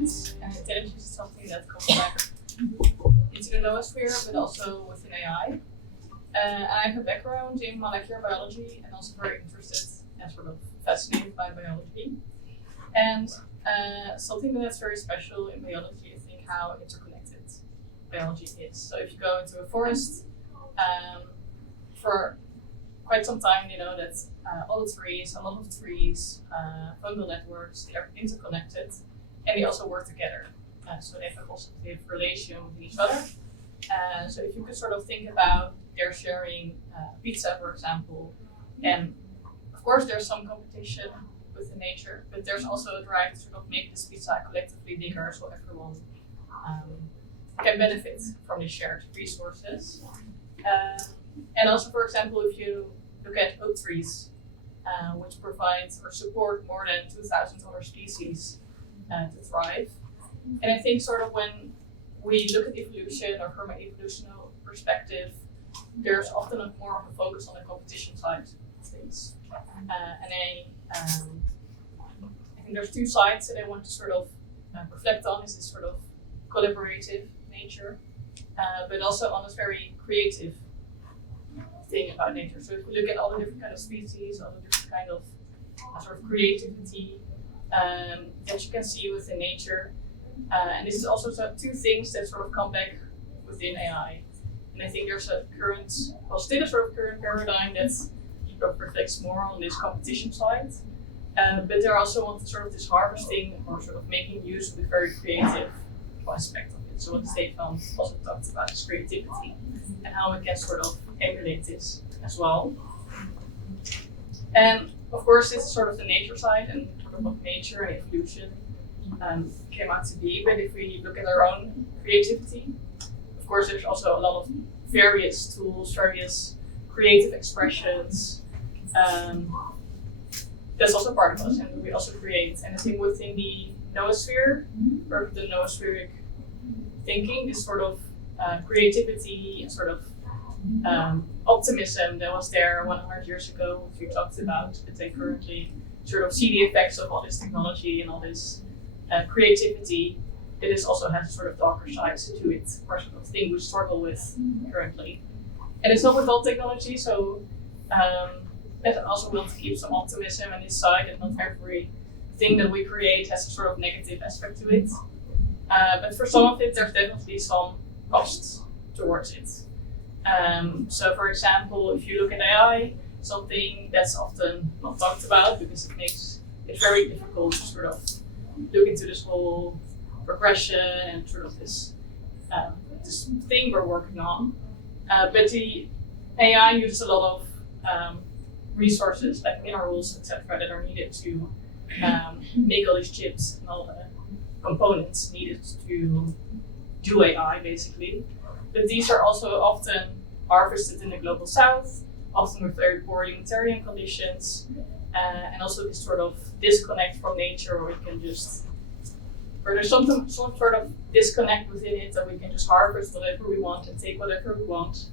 intelligence, and intelligence is something that comes back into the noosphere, but also within AI. I have a background in molecular biology and also very interested and sort of fascinated by biology. And something that's very special in biology is, I think, how interconnected biology is. So if you go into a forest, for quite some time, you know that a lot of trees, fungal networks, they are interconnected, and they also work together. So they have a positive relation with each other. So if you could sort of think about they're sharing pizza, for example, and of course there's some competition within nature, but there's also a drive to sort of make this pizza collectively bigger so everyone can benefit from the shared resources. And also, for example, if you look at oak trees, which provide or support more than 2,000 other species to thrive. And I think sort of when we look at evolution or from an evolutionary perspective, there's often more of a focus on the competition side of things. And I think there's two sides that I want to sort of reflect on, is this sort of collaborative nature, but also on this very creative thing about nature. So if we look at all the different kind of species, all the different kind of sort of creativity that you can see within nature, and this is also two things that sort of come back within AI. And I think there's a current, well, still a sort of current paradigm that sort of reflects more on this competition side, but there also want sort of this harvesting or sort of making use of the very creative aspect of it. So what Stefan also talked about is creativity and how we can sort of emulate this as well. And of course, this is sort of the nature side and sort of what nature and evolution came out to be. But if we look at our own creativity, of course, there's also a lot of various tools, various creative expressions. That's also part of us, and we also create. And I think within the noosphere, or the noospheric thinking, this sort of creativity and sort of optimism that was there 100 years ago, which we talked about, but they currently sort of see the effects of all this technology and all this creativity. It also has sort of darker sides to it, or sort of thing we struggle with currently. And it's not with all technology, so I also want to keep some optimism on this side, and not every thing that we create has a sort of negative aspect to it. But for some of it, there's definitely some costs towards it. So for example, if you look at AI, something that's often not talked about because it makes it very difficult to sort of look into this whole progression and sort of this thing we're working on. But the AI uses a lot of resources like minerals, etc., that are needed to make all these chips and all the components needed to do AI, basically. But these are also often harvested in the global south, often with very poor humanitarian conditions, and also this sort of disconnect from nature, where we can just, or there's some sort of disconnect within it that we can just harvest whatever we want and take whatever we want.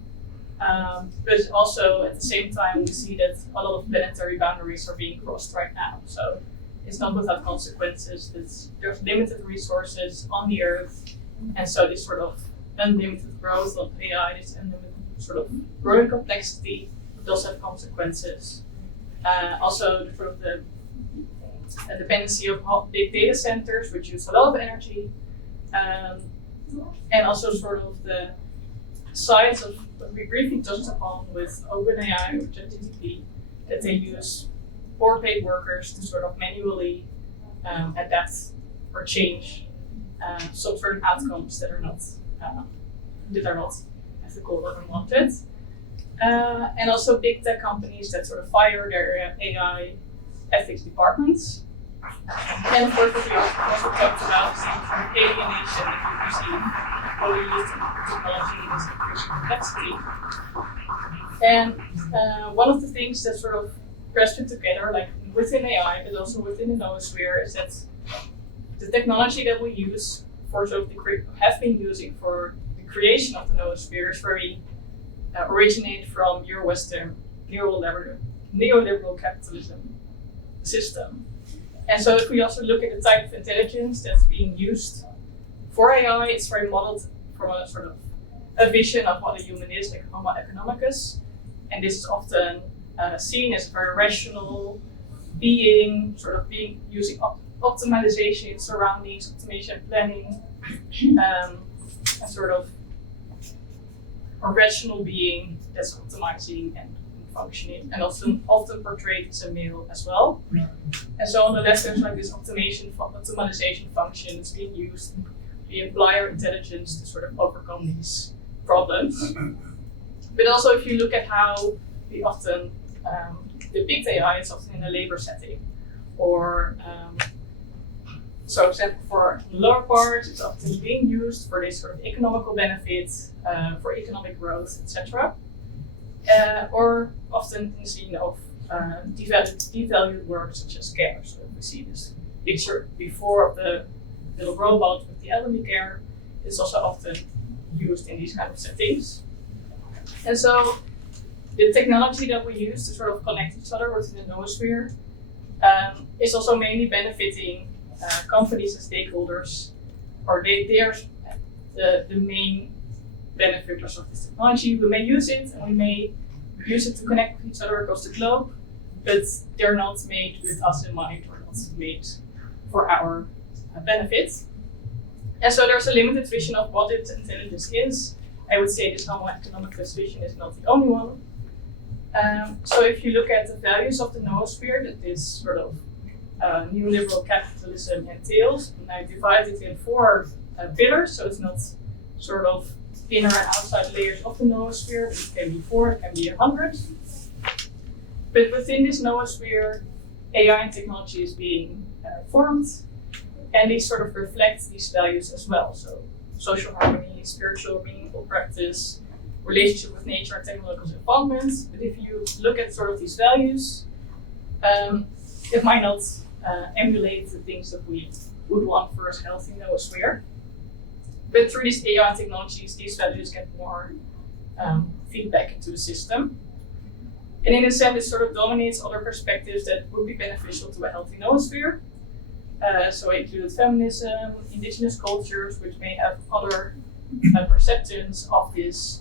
But also at the same time, we see that a lot of planetary boundaries are being crossed right now. So it's not without consequences. There's limited resources on the Earth, and so this sort of unlimited growth of AI, this unlimited sort of growing complexity, does have consequences. Also, sort of the dependency of big data centers, which use a lot of energy, and also sort of the sides of what we briefly touched upon with OpenAI or ChatGPT, that they use poor paid workers to sort of manually adapt or change some certain outcomes that are not ethical or unwanted. And also big tech companies that sort of fire their AI ethics departments. And of course, what we also talked about is the sort of alienation that we perceive when we use technology as increasing complexity. And one of the things that sort of pressed it together, like within AI, but also within the noosphere, is that the technology that we use for sort of have been using for the creation of the noosphere is very originated from Euro-Western neoliberal capitalism system. And so if we also look at the type of intelligence that's being used for AI, it's very modeled from a sort of a vision of what a human is, like Homo economicus. And this is often seen as a very rational being, using optimization in surroundings, optimization planning, a sort of a rational being that's optimizing and functioning, and often portrayed as a male as well. And so on the left there's like this optimization function that's being used in the implier intelligence to sort of overcome these problems. But also if you look at how we often depict AI, it's often in a labor setting. Or so for example, for the lower part, it's often being used for this sort of economical benefit, for economic growth, etc. Or often in the scene of devalued work such as care. So if we see this picture before of the little robot with the elderly care, it's also often used in these kind of settings. And so the technology that we use to sort of connect each other within the noosphere is also mainly benefiting companies and stakeholders, or they are the main benefactors of this technology. We may use it and we may use it to connect with each other across the globe, but they're not made with us in mind or not made for our benefit. And so there's a limited vision of what intelligence is. I would say this Homo economicus vision is not the only one. So if you look at the values of the noosphere that this sort of neoliberal capitalism entails, and I divide it in 4 pillars, so it's not sort of inner and outside layers of the noosphere. It can be 4, it can be 100. But within this noosphere, AI and technology is being formed, and these sort of reflect these values as well. So social harmony, spiritual, meaningful practice, relationship with nature, and technological advancement. But if you look at sort of these values, it might not emulate the things that we would want for a healthy noosphere. But through these AI technologies, these values get more feedback into the system. And in a sense, it sort of dominates other perspectives that would be beneficial to a healthy noosphere. So it includes feminism, indigenous cultures, which may have other perceptions of this,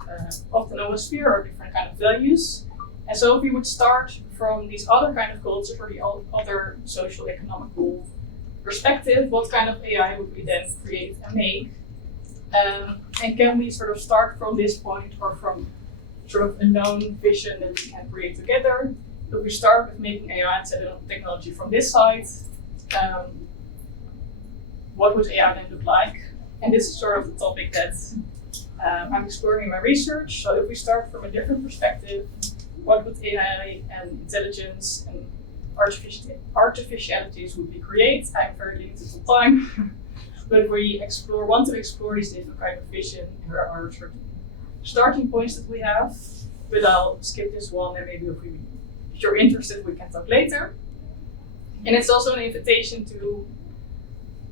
of the noosphere or different kind of values. And so if we would start from these other kind of cultures or the other social economical perspective, what kind of AI would we then create and make? And can we sort of start from this point or from sort of a known vision that we can create together? If we start with making AI and technology from this side, what would AI then look like? And this is sort of the topic that I'm exploring in my research. So if we start from a different perspective, what would AI and intelligence and artificialities would we create? I'm very limited to time. But if we want to explore these different kind of vision, there are certain starting points that we have. But I'll skip this one, and maybe if you're interested, we can talk later. And it's also an invitation to,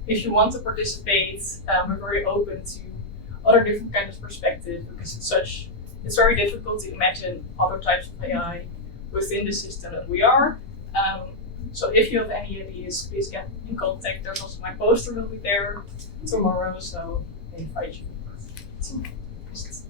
if you want to participate, we're very open to other different kinds of perspectives, because it's very difficult to imagine other types of AI within the system that we are. So if you have any ideas, please get in contact. There's also my poster will be there tomorrow, so I invite you to visit.